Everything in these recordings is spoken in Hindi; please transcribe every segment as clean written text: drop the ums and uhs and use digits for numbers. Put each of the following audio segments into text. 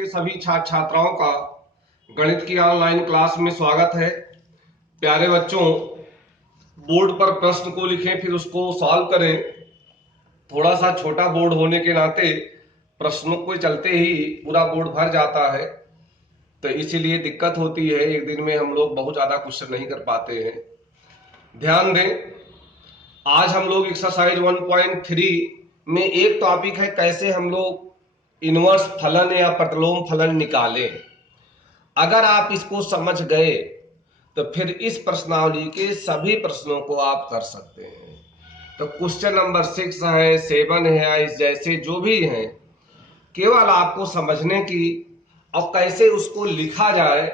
के सभी छात्र छात्राओं का गणित की ऑनलाइन क्लास में स्वागत है। प्यारे बच्चों, बोर्ड पर प्रश्न को लिखें फिर उसको सॉल्व करें। थोड़ा सा छोटा बोर्ड होने के नाते प्रश्नों को चलते ही पूरा बोर्ड भर जाता है, तो इसीलिए दिक्कत होती है। एक दिन में हम लोग बहुत ज्यादा क्वेश्चन नहीं कर पाते हैं। ध्यान दें, आज हम लोग एक्सरसाइज 1.3 में एक टॉपिक है कैसे हम लोग इनवर्स फलन या प्रतिलोम फलन निकालें। अगर आप इसको समझ गए तो फिर इस प्रश्नावली के सभी प्रश्नों को आप कर सकते हैं। तो क्वेश्चन नंबर 6 है, 7 है, इस जैसे जो भी हैं, केवल आपको समझने की और कैसे उसको लिखा जाए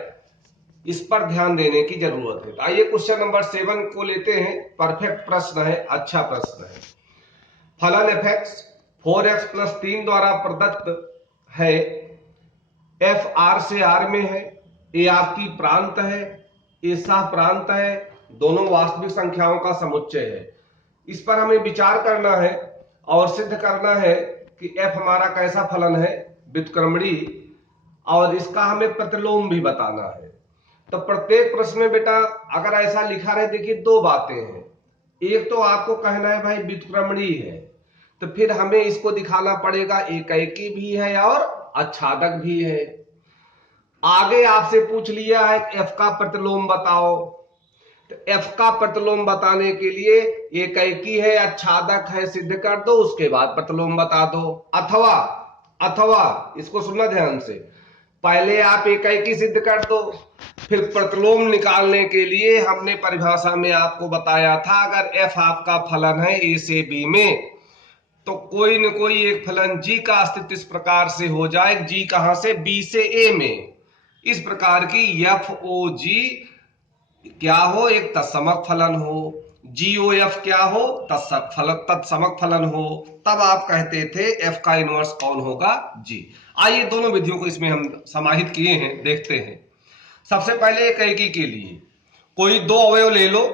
इस पर ध्यान देने की जरूरत है। तो आइए क्वेश्चन नंबर 7 को लेते हैं। परफेक्ट प्रश्न है, अच्छा प्रश्न है। फलन f(x) 4x + 3 द्वारा प्रदत्त है। f R से R में है, ए आपकी प्रांत है, ए सह प्रांत है, दोनों वास्तविक संख्याओं का समुच्चय है। इस पर हमें विचार करना है और सिद्ध करना है कि f हमारा कैसा फलन है, व्युत्क्रमणी, और इसका हमें प्रतिलोम भी बताना है। तो प्रत्येक प्रश्न में बेटा अगर ऐसा लिखा रहे, देखिए दो बातें हैं। एक तो आपको कहना है भाई व्युत्क्रमणी है, तो फिर हमें इसको दिखाना पड़ेगा एकैकी भी है और आच्छादक भी है। आगे आपसे पूछ लिया है f का प्रतिलोम बताओ, तो f का प्रतिलोम बताने के लिए एकैकी है, आच्छादक है, सिद्ध कर दो, उसके बाद प्रतिलोम बता दो। अथवा इसको सुनना ध्यान से, पहले आप एकैकी सिद्ध कर दो, फिर प्रतिलोम निकालने के लिए हमने परिभाषा में आपको बताया था, अगर f आपका फलन है a से b में, तो कोई न कोई एक फलन g का अस्तित्व इस प्रकार से हो जाए, g कहां से, b से a में, इस प्रकार की FOG क्या हो, एक तत्समक फलन हो, GOF क्या हो, तत्समक फलन हो, तब आप कहते थे f का इनवर्स कौन होगा, g। आइए दोनों विधियों को इसमें हम समाहित किए हैं, देखते हैं। सबसे पहले एकैकी के लिए कोई दो अवयव ले लो।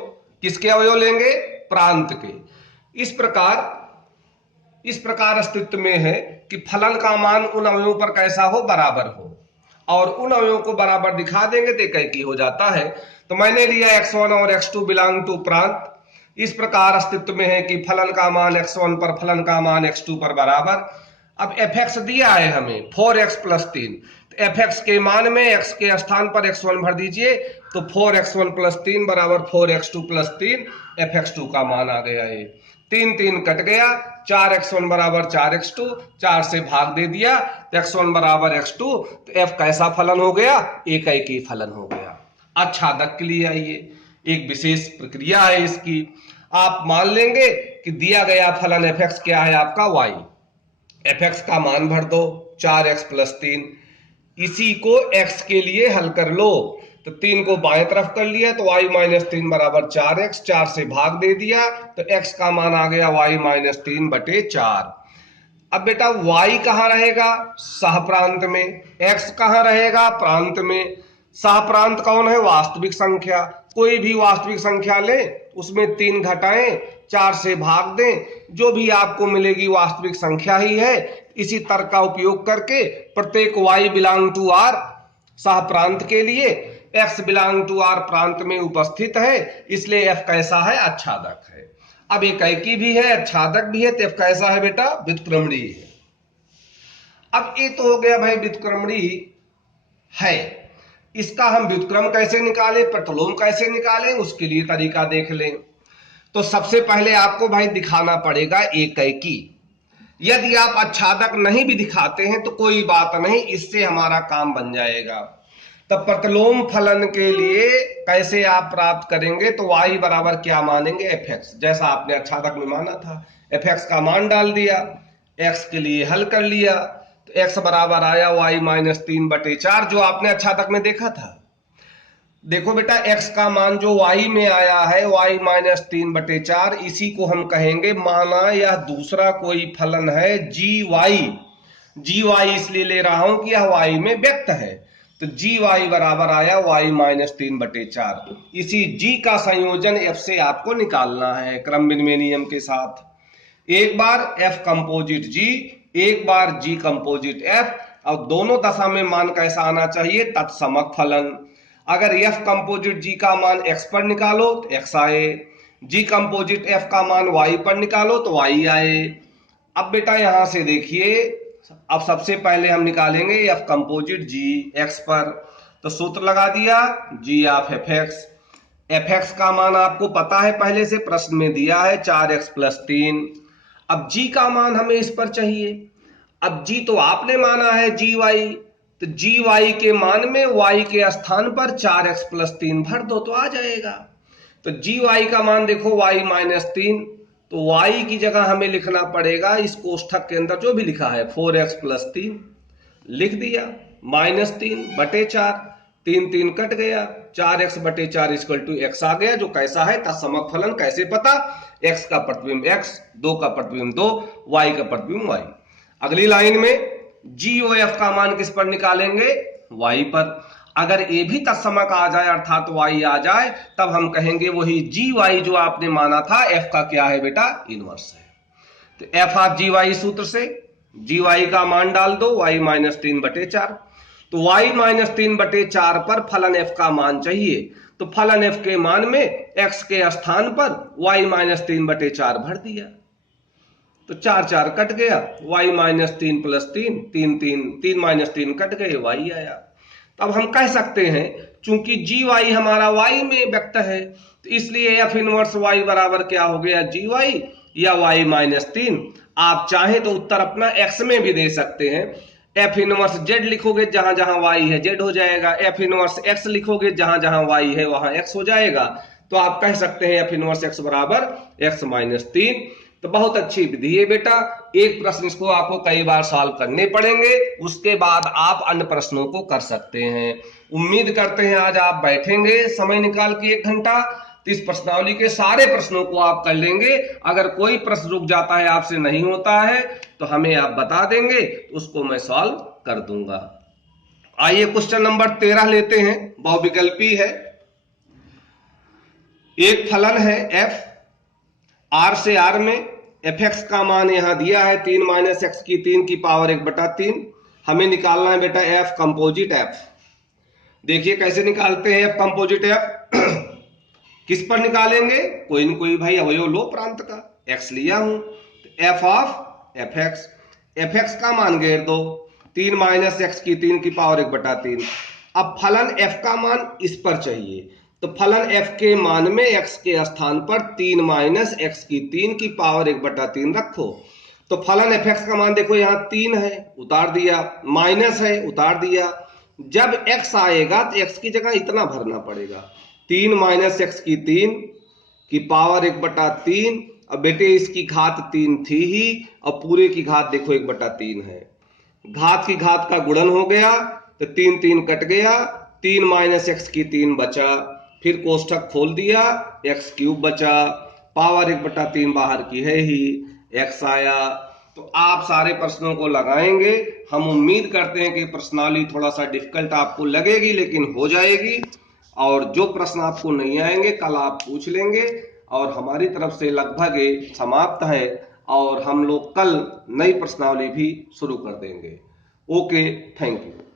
किसके अवयव लेंगे, प्रांत के। इस प्रकार अस्तित्व में है कि फलन का मान उन अवयवों पर कैसा हो, बराबर हो, और उन अवयवों को बराबर दिखा देंगे तो एकैकी हो जाता है। तो मैंने लिया x1 और x2 बिलोंग टू प्रांत। इस प्रकार अस्तित्व में है कि फलन का मान x1 पर, फलन का मान x2 पर बराबर। अब fx दिया है हमें 4x + 3, तो fx के मान में x के स्थान पर x1 भर दीजिए, तो 4x1 + 3 बराबर 4x2 + 3, fx2 का मान आ गया है। 3 3 कट गया, 4x1 बराबर 4x2, 4 से भाग दे दिया, तो x1 बराबर x2, तो f कैसा फलन हो गया, एकैकी फलन हो गया। आच्छादक के लिए आइए, एक विशेष प्रक्रिया है इसकी। आप मान लेंगे कि दिया गया फलन fx क्या है आपका, y। fx का मान भर दो, 4x + 3, इसी को x के लिए हल कर लो, तो 3 को बाएं तरफ कर लिया, तो y - 3 बराबर 4x, 4 से भाग दे दिया, तो x का मान आ गया y - 3/4। अब बेटा y कहां रहेगा, सह प्रांत में, x कहां रहेगा, प्रांत में। सह प्रांत कौन है, वास्तविक संख्या। कोई भी वास्तविक संख्या ले, उसमें 3 घटाएं, 4 से भाग दें, जो भी आपको मिलेगी वास्तविक संख्या ही है। इसी तर्क का उपयोग करके प्रत्येक y बिलोंग टू r सह प्रांत के लिए x बिलोंग टू r प्रांत में उपस्थित है, इसलिए f कैसा है, आच्छादक है। अब एकैकी भी है, आच्छादक भी है, तो f कैसा है बेटा, व्युत्क्रमणी है। अब ये तो हो गया भाई व्युत्क्रमणी है। इसका हम व्युत्क्रम कैसे निकालें, प्रतिलोम कैसे निकालें, उसके लिए तरीका देख लें। तो सबसे पहले आपको भाई दिखाना पड़ेगा एकैकी। यदि आप आच्छादक नहीं भी दिखाते हैं तो कोई बात नहीं, इससे हमारा काम बन जाएगा। तब प्रतिलोम फलन के लिए कैसे आप प्राप्त करेंगे, तो y बराबर क्या मानेंगे, fx, जैसा आपने आच्छादक में माना था। fx का मान डाल दिया, x के लिए हल कर लिया, तो x बराबर आया y - 3/4, जो आपने आच्छादक में देखा था। देखो बेटा x का मान जो y में आया है, y - 3/4, इसी को हम कहेंगे, माना यह दूसरा कोई फलन है gy इसलिए ले रहा हूं कि यह y में व्यक्त है, तो gy बराबर आया y - 3/4। इसी g का संयोजन f से आपको निकालना है क्रम विनिमय नियम के साथ। एक बार f कंपोजिट g, एक बार g कंपोजिट f, और दोनों दशा में मान कैसा आना चाहिए, तत्समक फलन। अगर f कंपोजिट g का मान x पर निकालो तो x आए, g कंपोजिट f का मान y पर निकालो तो y आए। अब बेटा यहां से देखिए, अब सबसे पहले हम निकालेंगे f कंपोजिट g x पर, तो सूत्र लगा दिया g ऑफ fx। fx का मान आपको पता है, पहले से प्रश्न में दिया है 4x + 3। अब g का मान हमें इस पर चाहिए। अब g तो आपने माना है gy, तो gy के मान में y के स्थान पर 4x + 3 भर दो तो आ जाएगा। तो gy का मान देखो y - 3, तो y की जगह हमें लिखना पड़ेगा इस कोष्ठक के अंदर जो भी लिखा है 4x + 3 लिख दिया, -3 बटे 4, 3 3 कट गया, 4x बटे 4 = x आ गया, जो कैसा है, तत्समक फलन। कैसे पता, x का प्रतिबिंब x, 2 का प्रतिबिंब 2, y का प्रतिबिंब y। अगली लाइन में g और f का मान किस पर निकालेंगे, y पर। अगर ये भी तत्समक आ जाए अर्थात y आ जाए, तब हम कहेंगे वही gy जो आपने माना था f का क्या है बेटा, इनवर्स है। तो f ऑफ gy सूत्र से gy का मान डाल दो y - 3 बटे 4, तो y - 3 बटे 4 पर फलन f का मान चाहिए, तो फलन f के मान में x के स्थान पर y - 3 बटे 4 भर दिया, तो 4 4 कट गया, y - 3 + 3, 3 3 3 कट गए, y आया। तब हम कह सकते हैं चूंकि gy हमारा y में व्यक्त है, तो इसलिए f इनवर्स y बराबर क्या हो गया, gy या y - 3। आप चाहें तो उत्तर अपना x में भी दे सकते हैं। f इनवर्स z लिखोगे जहां जहां y है z हो जाएगा, f इनवर्स x लिखोगे जहां जहां y है वहां x हो जाएगा। तो आप कह सकते हैं f इनवर्स x बराबर x - 3। तो बहुत अच्छी विधि है बेटा, एक प्रश्न इसको आपको कई बार सॉल्व करने पड़ेंगे, उसके बाद आप अन्य प्रश्नों को कर सकते हैं। उम्मीद करते हैं आज आप बैठेंगे समय निकाल के 1 घंटा, तो इस प्रश्नावली के सारे प्रश्नों को आप कर लेंगे। अगर कोई प्रश्न रुक जाता है, आपसे नहीं होता है, तो हमें आप बता देंगे, तो उसको मैं सॉल्व कर दूंगा। आइए क्वेश्चन नंबर 13 लेते हैं, बहुविकल्पी है। एक फलन है f, r से r में fx का मान यहां दिया है 3 - x की 3 की पावर 1/3। हमें निकालना है बेटा f कंपोजिट f। देखिए कैसे निकालते हैं f कंपोजिट f। किस पर निकालेंगे, कोई न कोई भाई अवयव लो प्रांत का, x लिया हूं, तो f ऑफ fx, fx का मान घेर दो 3 - x की 3 की पावर 1/3। अब फलन f का मान इस पर चाहिए, तो फलन f के मान में x के स्थान पर 3 - x की 3 की पावर 1/3 रखो। तो फलन fx का मान देखो यहाँ 3 है, उतार दिया, माइनस है, उतार दिया। जब x आएगा तो x की जगह इतना भरना पड़ेगा, 3 - x की 3 की पावर 1/3। अब बेटे इसकी घात 3 थी ही, और पूरे की घात देखो 1/3 है, घात की घात का गुणन हो गया, तो 3 3 कट गया, 3 - x की 3 बचा, फिर कोष्ठक खोल दिया, x³ बचा, पावर 1/3 बाहर की है ही, x आया। तो आप सारे प्रश्नों को लगाएंगे। हम उम्मीद करते हैं कि प्रश्नावली थोड़ा सा डिफिकल्ट आपको लगेगी, लेकिन हो जाएगी। और जो प्रश्न आपको नहीं आएंगे कल आप पूछ लेंगे, और हमारी तरफ से लगभग समाप्त है, और हम लोग कल नई प्रश्नावली भी शुरू कर देंगे। Okay, thank you.